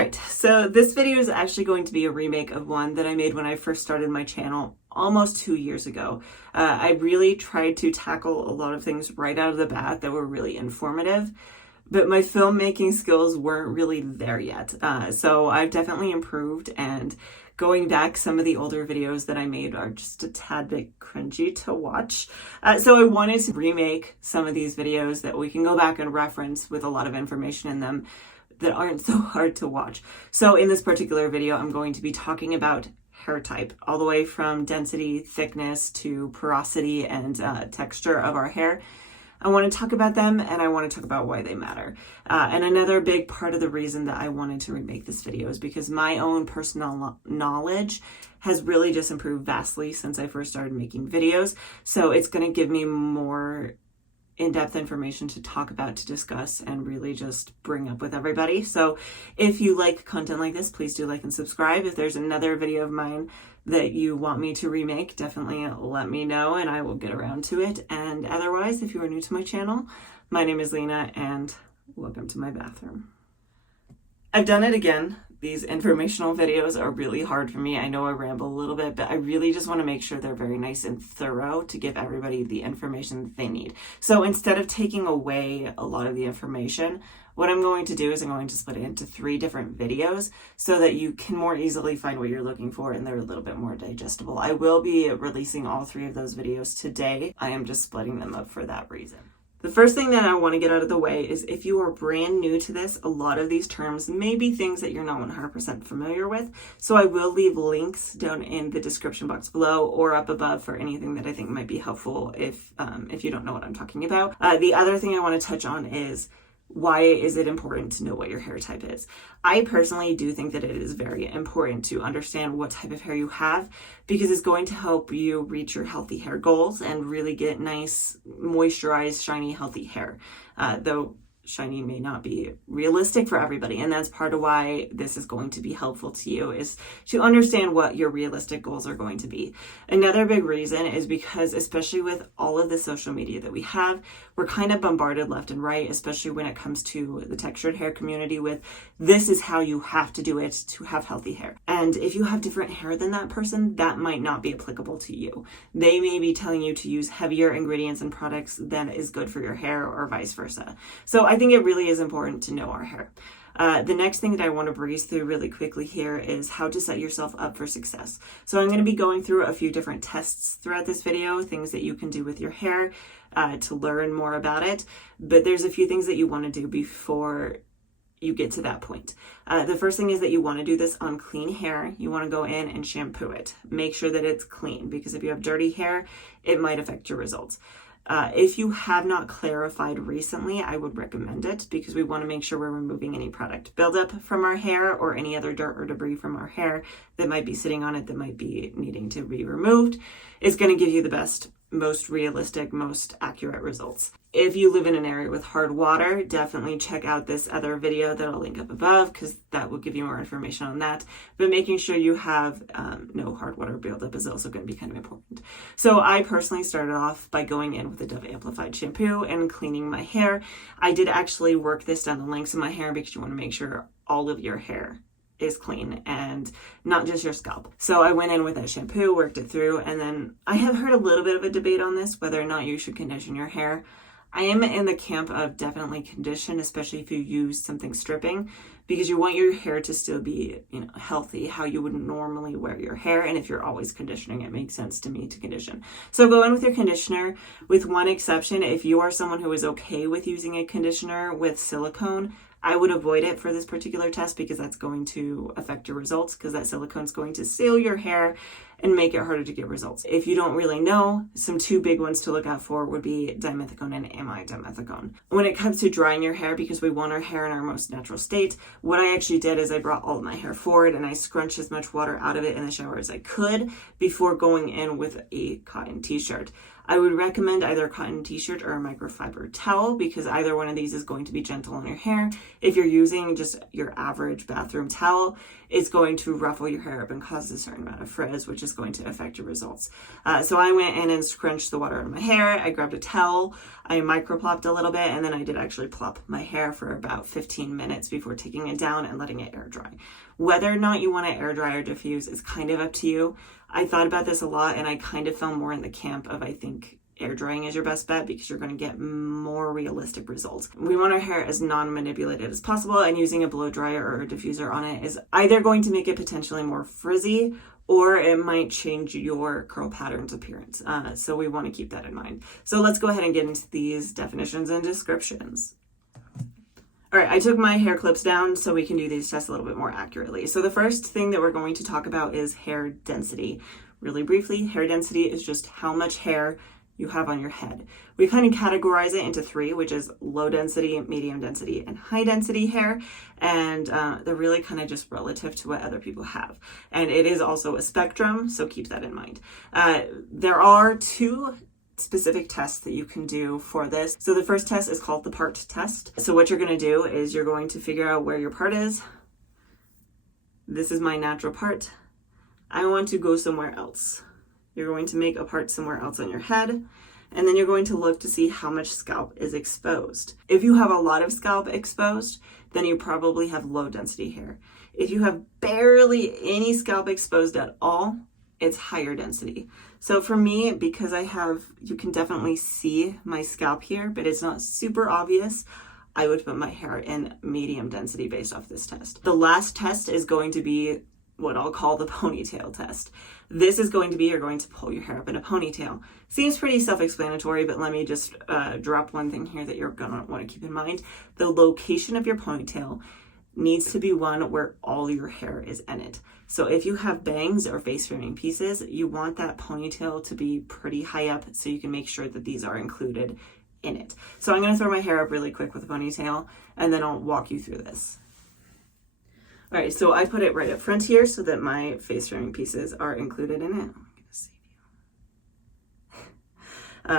Alright, so this video is actually going to be a remake of one that I made when I first started my channel almost 2 years ago. I really tried to tackle a lot of things right out of the bat that were really informative, but my filmmaking skills weren't really there yet. So I've definitely improved, and going back, some of the older videos that I made are just a tad bit cringy to watch. So I wanted to remake some of these videos that we can go back and reference with a lot of information in them that aren't so hard to watch. So in this particular video, I'm going to be talking about hair type, all the way from density, thickness, to porosity and texture of our hair. I want to talk about them, and I want to talk about why they matter. And another big part of the reason that I wanted to remake this video is because my own personal knowledge has really just improved vastly since I first started making videos. So it's going to give me more in-depth information to talk about, to discuss, and really just bring up with everybody. So if you like content like this, please do like and subscribe. If there's another video of mine that you want me to remake, definitely let me know and I will get around to it. And otherwise, if you are new to my channel, my name is Lena and welcome to my bathroom. I've done it again. These informational videos are really hard for me. I know I ramble a little bit, but I really just want to make sure they're very nice and thorough to give everybody the information that they need. So instead of taking away a lot of the information, what I'm going to do is I'm going to split it into 3 different videos so that you can more easily find what you're looking for and they're a little bit more digestible. I will be releasing all 3 of those videos today. I am just splitting them up for that reason. The first thing that I want to get out of the way is if you are brand new to this, a lot of these terms may be things that you're not 100% familiar with. So I will leave links down in the description box below or up above for anything that I think might be helpful if you don't know what I'm talking about. The other thing I want to touch on is, why is it important to know what your hair type is? I personally do think that it is very important to understand what type of hair you have, because it's going to help you reach your healthy hair goals and really get nice, moisturized, shiny, healthy hair. Though shiny may not be realistic for everybody, and that's part of why this is going to be helpful to you, is to understand what your realistic goals are going to be. Another big reason is because, especially with all of the social media that we have, we're kind of bombarded left and right, especially when it comes to the textured hair community, with this is how you have to do it to have healthy hair. And if you have different hair than that person, that might not be applicable to you. They may be telling you to use heavier ingredients and products than is good for your hair, or vice versa. So I think it really is important to know our hair. The next thing that I want to breeze through really quickly here is how to set yourself up for success. So I'm going to be going through a few different tests throughout this video, things that you can do with your hair to learn more about it. But there's a few things that you want to do before you get to that point. The first thing is that you want to do this on clean hair. You want to go in and shampoo it. Make sure that it's clean, because if you have dirty hair, it might affect your results. If you have not clarified recently, I would recommend it, because we want to make sure we're removing any product buildup from our hair or any other dirt or debris from our hair that might be sitting on it that might be needing to be removed. It's going to give you the best, most realistic, most accurate results. If you live in an area with hard water, definitely check out this other video that I'll link up above, because that will give you more information on that. But making sure you have no hard water buildup is also going to be kind of important. So I personally started off by going in with a Dove Amplified shampoo and cleaning my hair. I did actually work this down the lengths of my hair, because you want to make sure all of your hair is clean and not just your scalp. So I went in with that shampoo, worked it through, and then I have heard a little bit of a debate on this, whether or not you should condition your hair. I am in the camp of definitely condition, especially if you use something stripping, because you want your hair to still be, healthy, how you would normally wear your hair. And if you're always conditioning, it makes sense to me to condition. So go in with your conditioner, with one exception. If you are someone who is okay with using a conditioner with silicone, I would avoid it for this particular test, because that's going to affect your results, because that silicone is going to seal your hair and make it harder to get results. If you don't really know, some 2 big ones to look out for would be dimethicone and amide-dimethicone. When it comes to drying your hair, because we want our hair in our most natural state, what I actually did is I brought all of my hair forward and I scrunched as much water out of it in the shower as I could before going in with a cotton t-shirt. I would recommend either a cotton t-shirt or a microfiber towel, because either one of these is going to be gentle on your hair. If you're using just your average bathroom towel, it's going to ruffle your hair up and cause a certain amount of frizz, which is is going to affect your results. So I went in and scrunched the water out of my hair. I grabbed a towel, I microplopped a little bit, and then I did actually plop my hair for about 15 minutes before taking it down and letting it air dry. Whether or not you want to air dry or diffuse is kind of up to you. I thought about this a lot, and I kind of fell more in the camp of, I think air drying is your best bet because you're going to get more realistic results. We want our hair as non-manipulated as possible, and using a blow dryer or a diffuser on it is either going to make it potentially more frizzy, or it might change your curl pattern's appearance. So we want to keep that in mind. So let's go ahead and get into these definitions and descriptions. All right, I took my hair clips down so we can do these tests a little bit more accurately. So the first thing that we're going to talk about is hair density. Really briefly, hair density is just how much hair you have on your head. We kind of categorize it into three, which is low density, medium density, and high density hair. And they're really kind of just relative to what other people have. And it is also a spectrum, so keep that in mind. There are two specific tests that you can do for this. So the first test is called the part test. So what you're going to do is you're going to figure out where your part is. This is my natural part. I want to go somewhere else. You're going to make a part somewhere else on your head, and then you're going to look to see how much scalp is exposed. If you have a lot of scalp exposed, then you probably have low density hair. If you have barely any scalp exposed at all, it's higher density. So for me, because you can definitely see my scalp here, but it's not super obvious, I would put my hair in medium density based off this test. The last test is going to be what I'll call the ponytail test. This is going to be, you're going to pull your hair up in a ponytail. Seems pretty self-explanatory, but let me just drop one thing here that you're gonna want to keep in mind. The location of your ponytail needs to be one where all your hair is in it. So if you have bangs or face framing pieces, you want that ponytail to be pretty high up so you can make sure that these are included in it. So I'm gonna throw my hair up really quick with a ponytail, and then I'll walk you through this. All right, so I put it right up front here so that my face framing pieces are included in it. I'm gonna save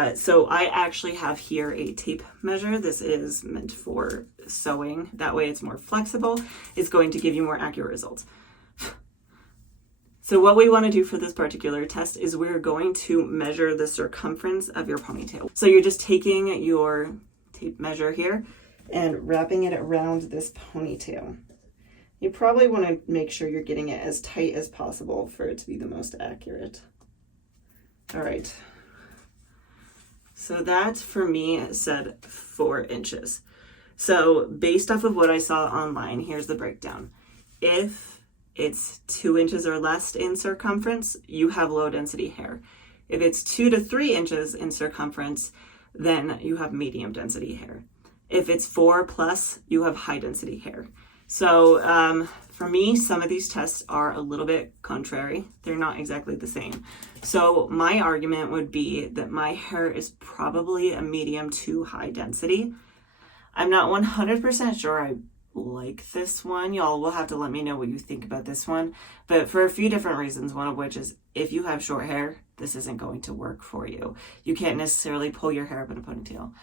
you. So I actually have here a tape measure. This is meant for sewing. That way it's more flexible. It's going to give you more accurate results. So what we want to do for this particular test is we're going to measure the circumference of your ponytail. So you're just taking your tape measure here and wrapping it around this ponytail. You probably want to make sure you're getting it as tight as possible for it to be the most accurate. All right. So that for me said 4 inches. So based off of what I saw online, here's the breakdown. If it's 2 inches or less in circumference, you have low density hair. If it's 2 to 3 inches in circumference, then you have medium density hair. If it's 4 plus, you have high density hair. So for me, some of these tests are a little bit contrary. They're not exactly the same. So my argument would be that my hair is probably a medium to high density. I'm not 100% sure I like this one. Y'all will have to let me know what you think about this one. But for a few different reasons, one of which is if you have short hair, this isn't going to work for you. You can't necessarily pull your hair up in a ponytail.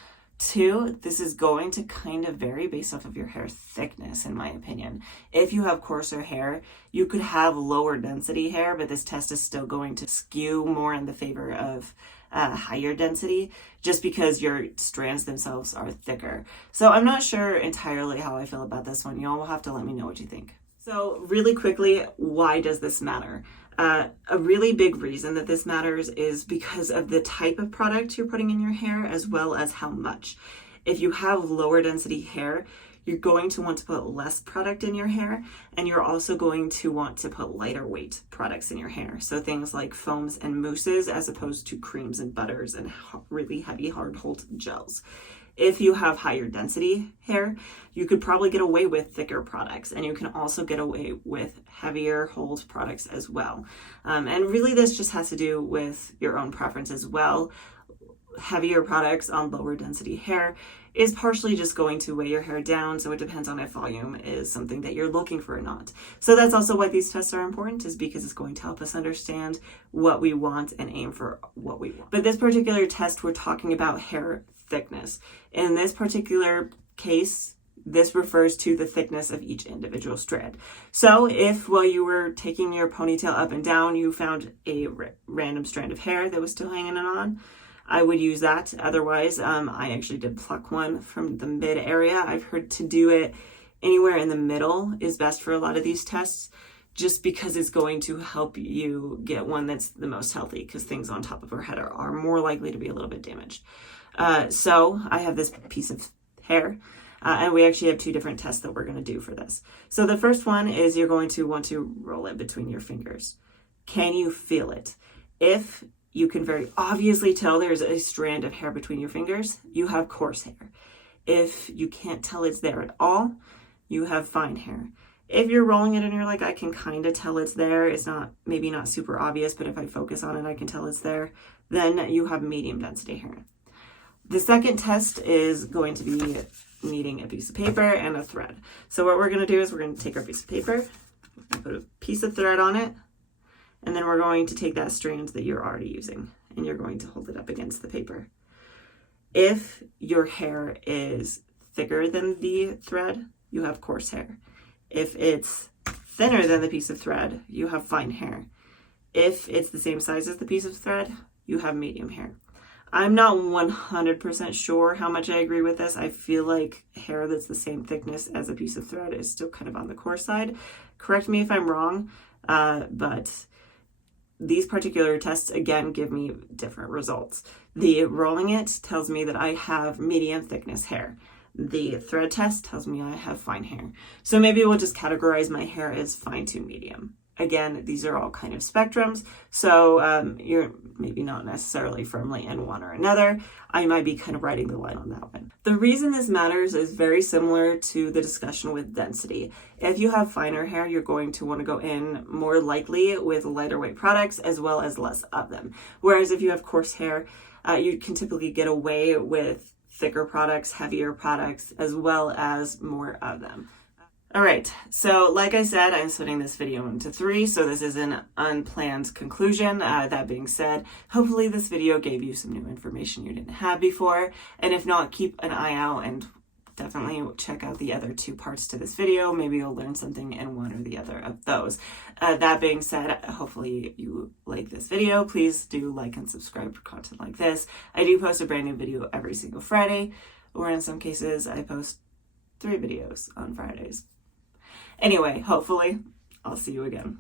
2, this is going to kind of vary based off of your hair thickness, in my opinion. If you have coarser hair, you could have lower density hair, but this test is still going to skew more in the favor of higher density, just because your strands themselves are thicker. So I'm not sure entirely how I feel about this one. Y'all will have to let me know what you think. So really quickly, why does this matter? A really big reason that this matters is because of the type of product you're putting in your hair, as well as how much. If you have lower density hair, you're going to want to put less product in your hair, and you're also going to want to put lighter weight products in your hair. So things like foams and mousses, as opposed to creams and butters and really heavy hard hold gels. If you have higher density hair, you could probably get away with thicker products, and you can also get away with heavier hold products as well. And really this just has to do with your own preference as well. Heavier products on lower density hair is partially just going to weigh your hair down, so it depends on if volume is something that you're looking for or not. So that's also why these tests are important, is because it's going to help us understand what we want and aim for what we want. But this particular test, we're talking about hair thickness. In this particular case, This refers to the thickness of each individual strand. So if while you were taking your ponytail up and down, you found a random strand of hair that was still hanging on, I would use that. Otherwise, I actually did pluck one from the mid area. I've heard to do it anywhere in the middle is best for a lot of these tests, just because it's going to help you get one that's the most healthy, because things on top of her head are more likely to be a little bit damaged. So I have this piece of hair. And we actually have two different tests that we're going to do for this. So the first one is you're going to want to roll it between your fingers. Can you feel it? If you can very obviously tell there's a strand of hair between your fingers, you have coarse hair. If you can't tell it's there at all, you have fine hair. If you're rolling it and you're like, I can kind of tell it's there, it's not, maybe not super obvious, but if I focus on it, I can tell it's there, then you have medium density hair. The second test is going to be needing a piece of paper and a thread. So what we're going to do is we're going to take our piece of paper, put a piece of thread on it, and then we're going to take that strand that you're already using and you're going to hold it up against the paper. If your hair is thicker than the thread, you have coarse hair. If it's thinner than the piece of thread, you have fine hair. If it's the same size as the piece of thread, you have medium hair. I'm not 100% sure how much I agree with this. I feel like hair that's the same thickness as a piece of thread is still kind of on the coarse side. Correct me if I'm wrong, but these particular tests, again, give me different results. The rolling it tells me that I have medium thickness hair. The thread test tells me I have fine hair. So maybe we'll just categorize my hair as fine to medium. Again, these are all kind of spectrums, so you're maybe not necessarily firmly in one or another. I might be kind of riding the line on that one. The reason this matters is very similar to the discussion with density. If you have finer hair, you're going to want to go in more likely with lighter weight products as well as less of them. Whereas if you have coarse hair, you can typically get away with thicker products, heavier products, as well as more of them. All right, so like I said, I'm splitting this video into 3, so this is an unplanned conclusion. That being said, hopefully this video gave you some new information you didn't have before, and if not, keep an eye out and definitely check out the other 2 parts to this video. Maybe you'll learn something in one or the other of those. That being said, hopefully you like this video. Please do like and subscribe for content like this. I do post a brand new video every single Friday, or in some cases, I post 3 videos on Fridays. Anyway, hopefully, I'll see you again.